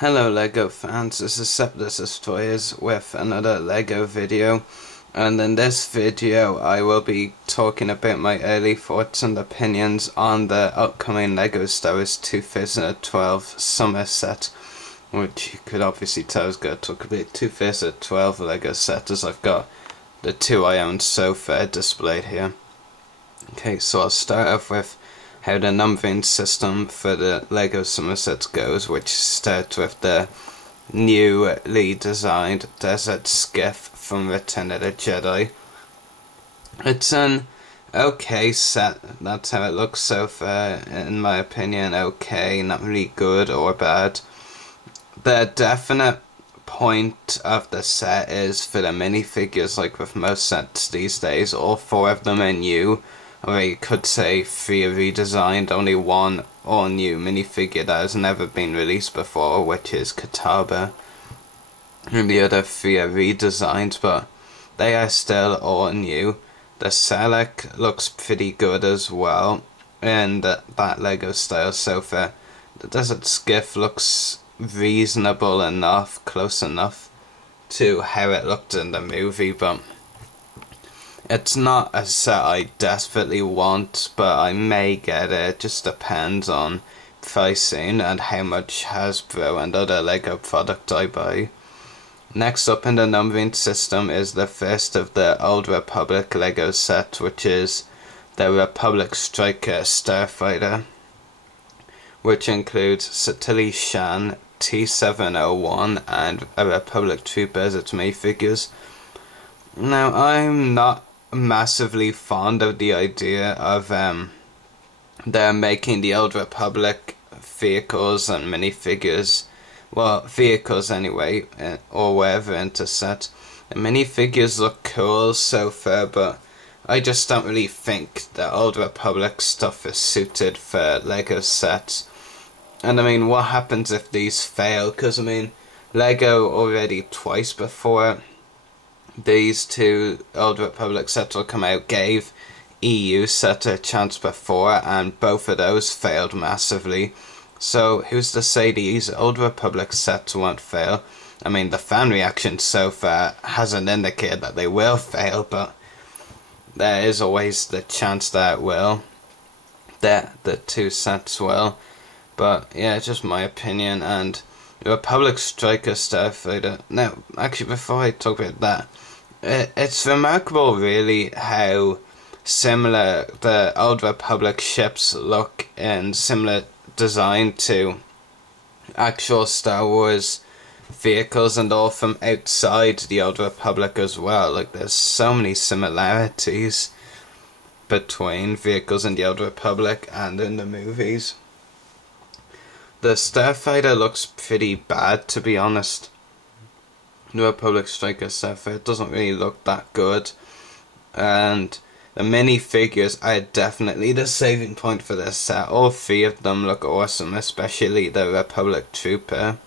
Hello LEGO fans, this is Septus Toys with another LEGO video, and in this video I will be talking about my early thoughts and opinions on the upcoming LEGO Star Wars 2012 summer set, which you could obviously tell I was going to talk about 2012 LEGO set, as I've got the two I own so far displayed here. Okay, so I'll start off with how the numbering system for the LEGO summer set goes, which starts with the newly designed desert skiff from Return of the Jedi. It's an okay set, that's how it looks so far, in my opinion. Okay, not really good or bad. The definite point of the set is for the minifigures, like with most sets these days, all four of them are new. Or you could say three are redesigned, only one all new minifigure that has never been released before, which is Kitaba. And the other three are redesigned, but they are still all new. The Sarlacc looks pretty good as well in that LEGO style so far. The Desert Skiff looks reasonable enough, close enough to how it looked in the movie, but it's not a set I desperately want, but I may get it. It just depends on pricing and how much Hasbro and other LEGO product I buy. Next up in the numbering system is the first of the Old Republic LEGO set, which is the Republic Striker Starfighter, which includes Satili Shan, T-701 and a Republic Trooper as its minifigures. Now, I'm not massively fond of the idea of they're making the Old Republic vehicles and minifigures, well, vehicles anyway, or whatever, into set. The minifigures look cool so far, but I just don't really think the Old Republic stuff is suited for LEGO sets. And I mean, what happens if these fail? Because I mean, LEGO already twice before these two Old Republic sets will come out gave EU set a chance before, and both of those failed massively. So who's to say these Old Republic sets won't fail? I mean, the fan reaction so far hasn't indicated that they will fail, but there is always the chance that it will. That the two sets will. But yeah, just my opinion. And the Republic Striker Starfighter. Now, actually, before I talk about that, it's remarkable really how similar the Old Republic ships look in similar design to actual Star Wars vehicles, and all from outside the Old Republic as well. Like, there's so many similarities between vehicles in the Old Republic and in the movies. The Starfighter looks pretty bad, to be honest. The Republic Striker Starfighter doesn't really look that good, and the minifigures are definitely the saving point for this set. All three of them look awesome, especially the Republic Trooper.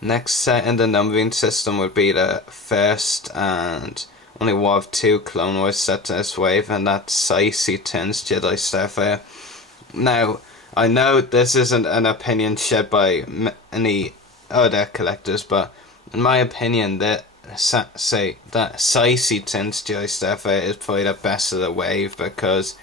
Next set in the numbering system would be the first and only one of two Clone Wars sets in this wave, and that's Saesee-Tiin's Jedi Starfighter. Now, I know this isn't an opinion shared by any other collectors, but in my opinion, that Saesee-Tiin's Jedi Starfighter is probably the best of the wave, because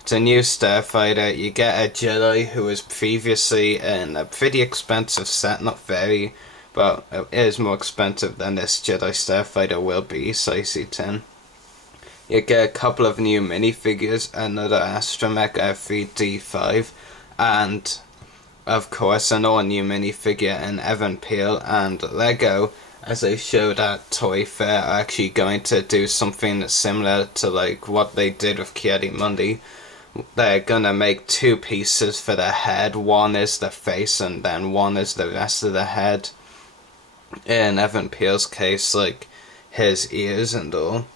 it's a new Starfighter. You get a Jedi who was previously in a pretty expensive set, not very, but it is more expensive than this Jedi Starfighter will be, Saesee-Tiin. You get a couple of new minifigures, another Astromech R3D5, and of course an all new minifigure in Evan Peel. And LEGO, as they showed at Toy Fair, are actually going to do something similar to like what they did with Ki-Adi-Mundi. They're gonna make two pieces for the head. One is the face and then one is the rest of the head. In Evan Peel's case, like his ears and all,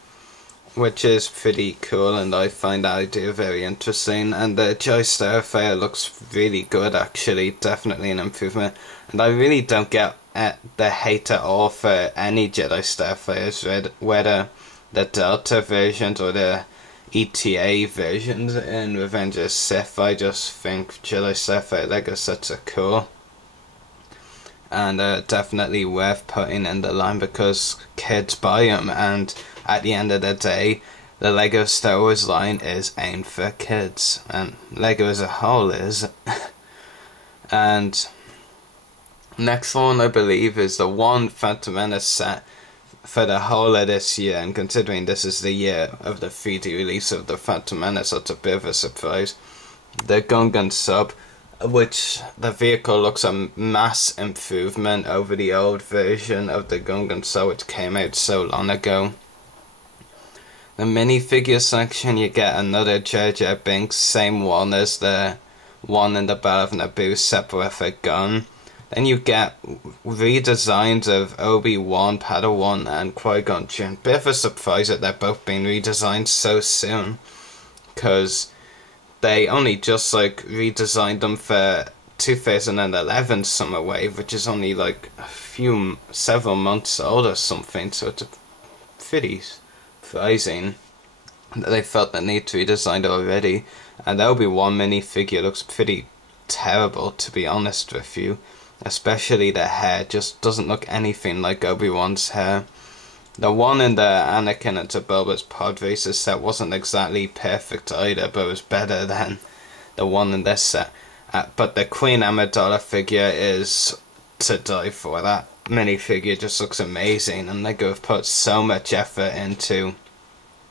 which is pretty cool, and I find that idea very interesting. And the Jedi Starfighter looks really good, actually, definitely an improvement. And I really don't get the hate at all for any Jedi Starfighters, whether the Delta versions or the ETA versions in Revenge of the Sith. I just think Jedi Starfighter LEGO sets are cool. and definitely worth putting in the line because kids buy them, and at the end of the day, the Lego Star Wars line is aimed for kids, and Lego as a whole is. And next one, I believe, is the one Phantom Menace set for the whole of this year, and considering this is the year of the 3D release of the Phantom Menace, that's a bit of a surprise. The Gungan Sub, which the vehicle looks a mass improvement over the old version of the Gungan Sub, which came out so long ago. The minifigure section, you get another Jar Jar Binks, same one as the one in the Battle of Naboo, set with a gun. Then you get redesigns of Obi-Wan, Padawan, and Qui-Gon Jinn. Bit of a surprise that they're both being redesigned so soon, because they only just like redesigned them for 2011 Summer Wave, which is only like several months old or something, so it's pretty surprising that they felt the need to redesign it already. And the Obi-Wan minifigure looks pretty terrible, to be honest with you. Especially the hair just doesn't look anything like Obi-Wan's hair. The one in the Anakin and Bulba's pod racer set wasn't exactly perfect either, but it was better than the one in this set. But the Queen Amidala figure is to die for. That minifigure just looks amazing, and they have put so much effort into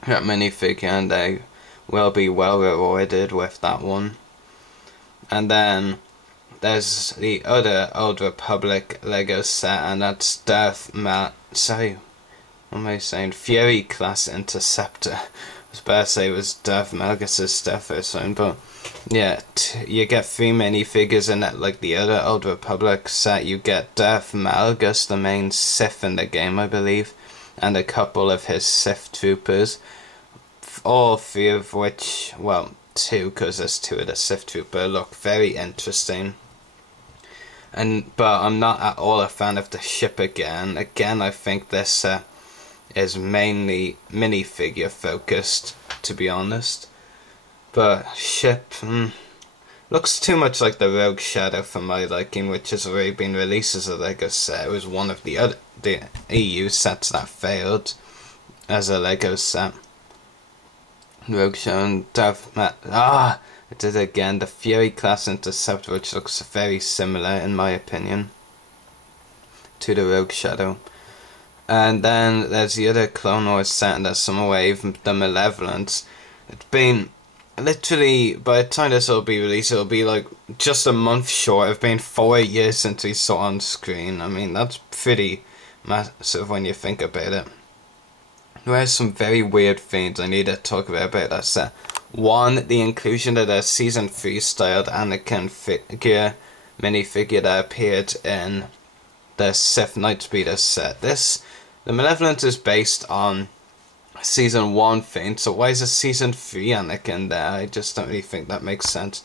that minifigure, and they will be well rewarded with that one. And then there's the other Old Republic Lego set, and that's Fury Class Interceptor. I was about to say it was Darth Malgus' stuff or something, but yeah, you get 3 minifigures in that, like the other Old Republic set. You get Darth Malgus, the main Sith in the game, I believe, and a couple of his Sith troopers. All 3 of which, well, 2, because there's 2 of the Sith trooper, look very interesting. But I'm not at all a fan of the ship again. Again, I think this is mainly minifigure focused, to be honest. But ship looks too much like the Rogue Shadow for my liking, which has already been released as a Lego set. It was one of the EU sets that failed as a Lego set. Rogue Shadow and it did it again. The Fury Class Interceptor, which looks very similar, in my opinion, to the Rogue Shadow. And then there's the other Clone Wars set in the Summer Wave, the Malevolence. It's been literally, by the time this will be released, it'll be like just a month short of being 4 years since we saw it on screen. I mean, that's pretty massive when you think about it. There are some very weird things I need to talk about that set. One, the inclusion of the Season 3 styled Anakin minifigure that appeared in the Sith Nightspeeder set. The Malevolence is based on Season 1 thing, so why is a Season 3 Anakin there? I just don't really think that makes sense.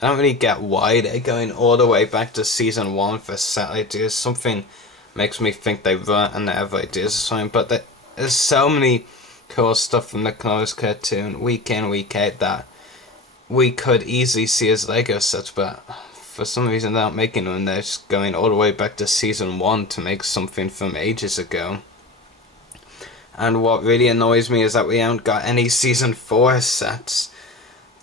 I don't really get why they're going all the way back to Season 1 for set ideas. Something makes me think they run out of ideas or something, but there's so many cool stuff from the Clone Wars cartoon week in, week out that we could easily see as Lego sets, but for some reason they're not making them. They're just going all the way back to Season 1 to make something from ages ago. And what really annoys me is that we haven't got any Season 4 sets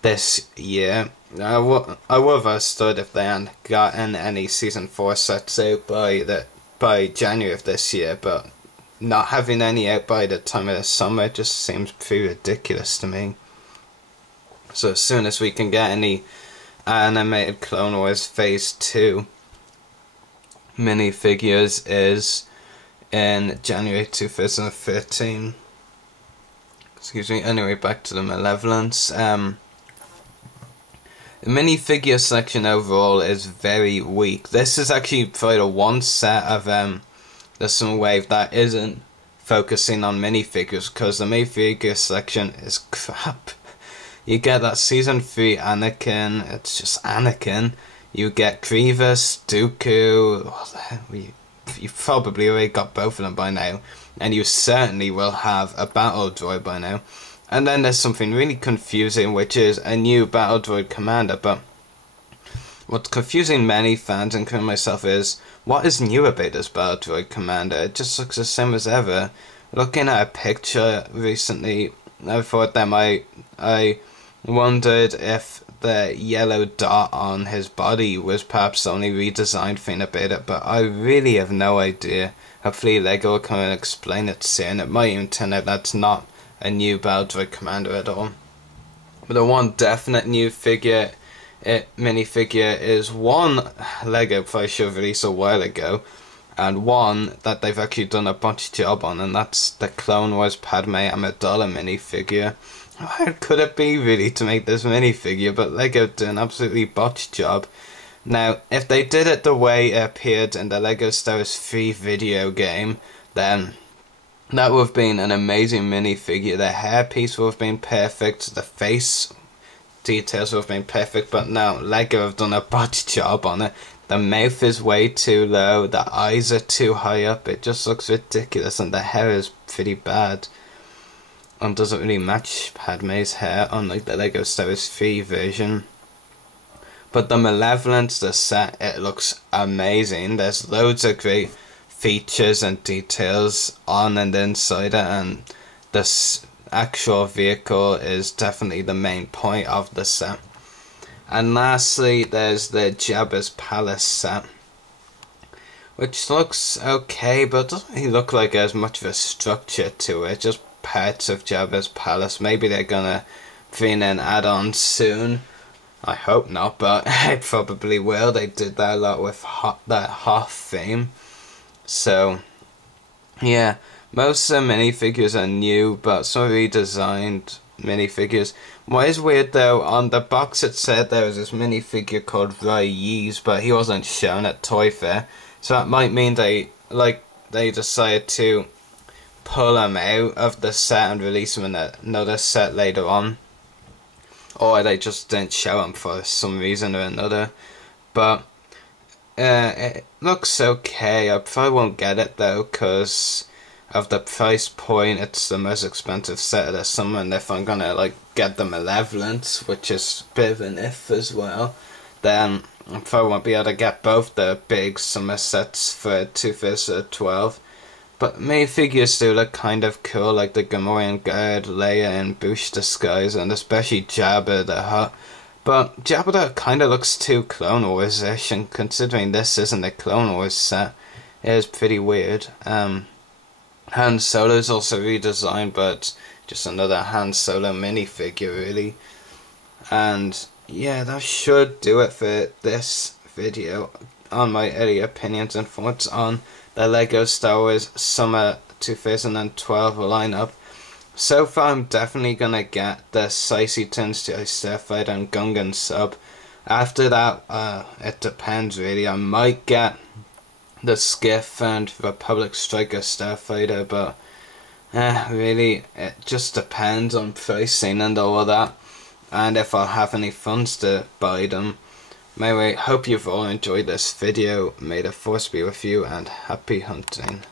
this year. I would have understood if they hadn't gotten any Season 4 sets out by January of this year, but not having any out by the time of the summer just seems pretty ridiculous to me. So as soon as we can get any animated Clone Wars Phase 2 minifigures is in January 2013. Excuse me. Anyway, back to the Malevolence. The minifigure section overall is very weak. This is actually probably the one set of the Summer Wave that isn't focusing on minifigures, because the minifigure section is crap. You get that Season 3 Anakin, it's just Anakin. You get Grievous, Dooku, you've probably already got both of them by now, and you certainly will have a battle droid by now. And then there's something really confusing, which is a new battle droid commander, but What's confusing many fans, including myself, is what is new about this Battledroid Commander? It just looks the same as ever. Looking at a picture recently, I thought that I wondered if the yellow dot on his body was perhaps the only redesigned thing about it, but I really have no idea. Hopefully LEGO will come and explain it soon. It might even turn out that's not a new Battledroid Commander at all. But the one definite new minifigure is one LEGO Price Show released a while ago, and one that they've actually done a bunch of job on, and that's the Clone Wars Padme Amidala minifigure. How hard could it be really to make this minifigure, but LEGO did an absolutely botched job. Now, if they did it the way it appeared in the LEGO Star Wars 3 video game, then that would have been an amazing minifigure. The hairpiece would have been perfect, the face details would have been perfect, but no, LEGO have done a botched job on it. The mouth is way too low, the eyes are too high up, it just looks ridiculous, and the hair is pretty bad. And doesn't really match Padme's hair, unlike the LEGO Star Wars 3 version. But the Malevolence, the set, it looks amazing. There's loads of great features and details on and inside it, and this actual vehicle is definitely the main point of the set. And lastly, there's the Jabba's Palace set, which looks okay, but doesn't really look like there's much of a structure to it, just parts of Jabba's Palace. Maybe they're gonna bring an add-on soon. I hope not, but I probably will. They did that a lot with that Hoth theme. So, yeah, most of the minifigures are new, but some redesigned minifigures. What is weird though, on the box it said there was this minifigure called Raiz, but he wasn't shown at Toy Fair. So that might mean they decided to pull him out of the set and release him in another set later on. Or they just didn't show him for some reason or another. But it looks okay. I probably won't get it though, because of the price point. It's the most expensive set of the summer, and if I'm gonna get the Malevolence, which is a bit of an if as well, then I probably won't be able to get both the big summer sets for 2012. But minifigures do look kind of cool, like the Gamorrean Guard, Leia in Boushh disguise, and especially Jabba the Hutt. But Jabba the Hutt kind of looks too Clone Wars-ish, and considering this isn't a Clone Wars set, it is pretty weird. Han Solo's also redesigned, but just another Han Solo minifigure really. And yeah, that should do it for this video on my early opinions and thoughts on the LEGO Star Wars Summer 2012 lineup. So far I'm definitely gonna get the Saesee Tirns TIE Starfighter and Gungan sub. After that, it depends really. I might get the Skiff and Republic Striker Starfighter, but really it just depends on pricing and all of that, and if I'll have any funds to buy them. Anyway, hope you've all enjoyed this video. May the Force be with you, and happy hunting.